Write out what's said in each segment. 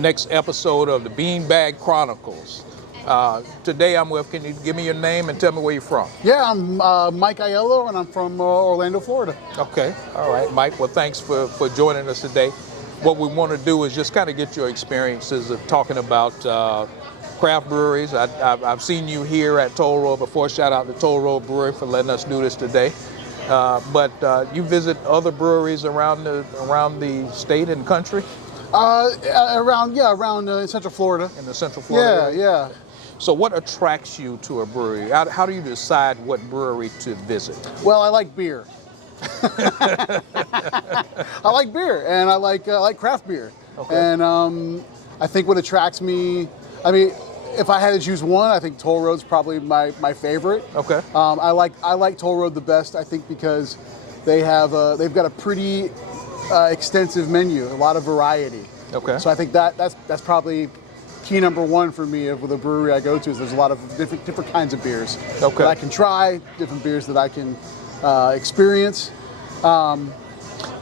next episode of the Beanbag Chronicles. Today I'm with, can you give me your name and tell me where you're from? Yeah, I'm Mike Aiello, and I'm from Orlando, Florida. Okay, all right, Mike. Well, thanks for joining us today. What we want to do is just kind of get your experiences of talking about craft breweries. I've seen you here at Tollroad before. Shout out to Tollroad Brewing for letting us do this today. But you visit other breweries around the state and country? Around Central Florida. In the Central Florida area? Yeah. So what attracts you to a brewery? How do you decide what brewery to visit? Well, I like beer. I like beer, and I like craft beer. Okay. And I think what attracts me, I mean, if I had to choose one, I think Tollroad's probably my favorite. Okay. I like Tollroad the best, I think, because they've got a pretty extensive menu, a lot of variety. Okay. So I think that's probably key number one for me with a brewery I go to, is there's a lot of different kinds of beers that I can try, different beers that I can experience.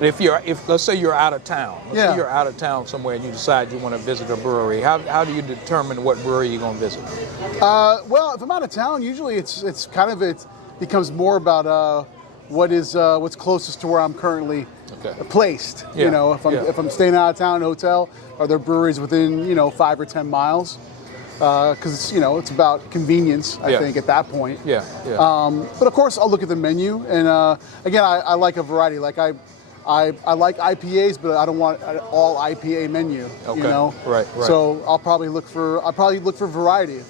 If let's say you're out of town, say you're out of town somewhere and you decide you want to visit a brewery, how do you determine what brewery you're going to visit? Well, if I'm out of town, usually it becomes more about what's closest to where I'm currently placed. Yeah. You know, if I'm staying out of town in a hotel, are there breweries within 5 or 10 miles? Because it's about convenience, I think, at that point. Yeah. But of course, I'll look at the menu, and again, I like a variety. Like I like IPAs, but I don't want an all IPA menu. Okay. Right. So I'll probably look for variety.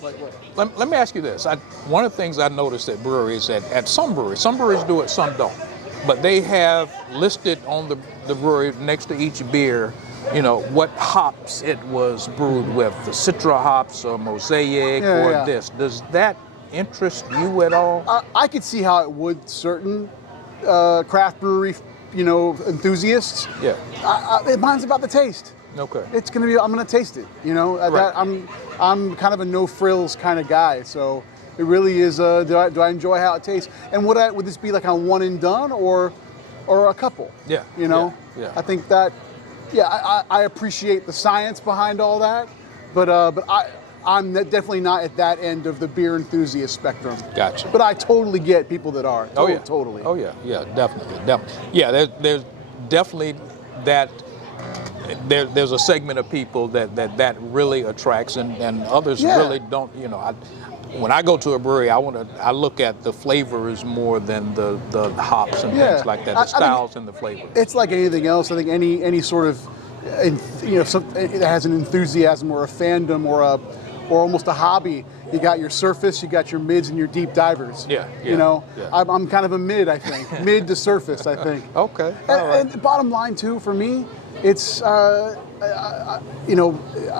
Let me ask you this. One of the things I noticed at breweries, at some breweries do it, some don't. But they have listed on the brewery next to each beer, what hops it was brewed with, the Citra hops or Mosaic this. Does that interest you at all? I could see how it would certain craft brewery, enthusiasts. Yeah. Mine's about the taste. Okay. It's gonna be. I'm gonna taste it. Right. I'm kind of a no frills kind of guy, so. It really is. Do I enjoy how it tastes? And would this be like a one and done or a couple? Yeah. Yeah. I think that. Yeah, I appreciate the science behind all that, but I'm definitely not at that end of the beer enthusiast spectrum. Gotcha. But I totally get people that are. Totally. Oh yeah. Yeah. Definitely. Yeah. There's definitely that. There's a segment of people that really attracts, and others really don't. When I go to a brewery, I look at the flavors more than the hops and things like that, the styles and the flavors. It's like anything else. I think any sort of that has an enthusiasm or a fandom or almost a hobby. You got your surface, you got your mids, and your deep divers. I'm kind of a mid, I think, mid to surface, I think. Okay. And the bottom line too, for me, it's I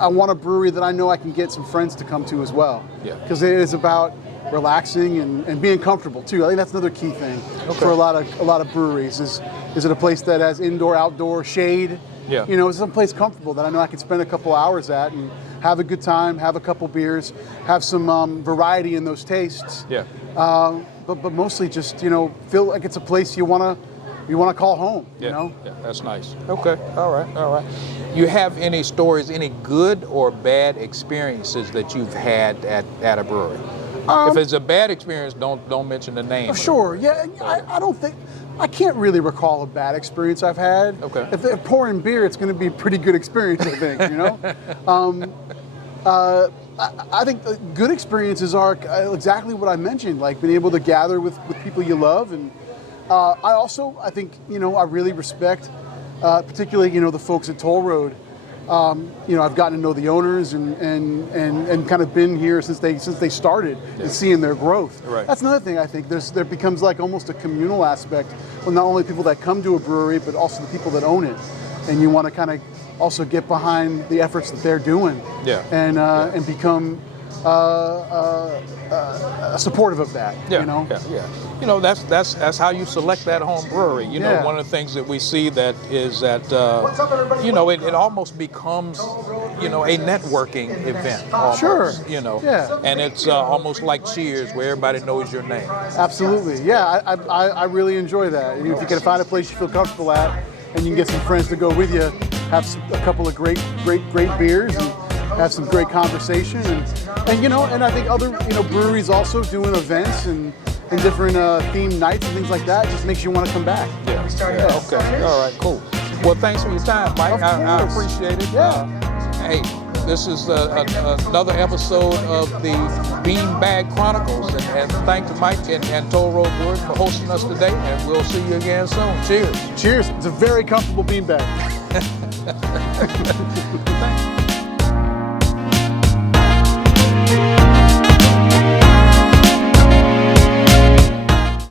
want a brewery that I know I can get some friends to come to as well. Yeah. Because it is about relaxing and being comfortable too. I think that's another key thing for a lot of breweries. Is it a place that has indoor, outdoor shade? Yeah. It's someplace comfortable that I know I can spend a couple hours at and have a good time, have a couple beers, have some variety in those tastes. Yeah. But mostly just feel like it's a place you want to call home. Yeah, that's nice. Okay, all right. You have any stories, any good or bad experiences that you've had at a brewery? If it's a bad experience, don't mention the name. Sure. Yeah, I can't really recall a bad experience I've had. Okay. If they're pouring beer, it's going to be a pretty good experience, I think. I think good experiences are exactly what I mentioned, like being able to gather with people you love. And I think, I really respect, particularly, the folks at Tollroad. I've gotten to know the owners and kind of been here since they started and seeing their growth. Right. That's another thing I think. There becomes like almost a communal aspect. Well, not only people that come to a brewery, but also the people that own it. And you want to kind of also get behind the efforts that they're doing. Yeah. And become supportive of that. Yeah. That's how you select that home brewery. One of the things that we see that is that it almost becomes a networking event. Almost, sure. And it's almost like Cheers, where everybody knows your name. Absolutely. Yeah. I really enjoy that. If you can find a place you feel comfortable at, and you can get some friends to go with you, have a couple of great beers and have some great conversation, and you know, and I think other, you know, breweries also doing events and different themed nights and things like that just makes you want to come back. Yeah. Okay. All right. Cool. Well, thanks for your time, Mike. I appreciate it. Yeah. Hey, this is another episode of the Beanbag Chronicles, and thank you, Mike and Tollroad Brewing for hosting us today, and we'll see you again soon. Cheers. Cheers. It's a very comfortable beanbag. Thank you.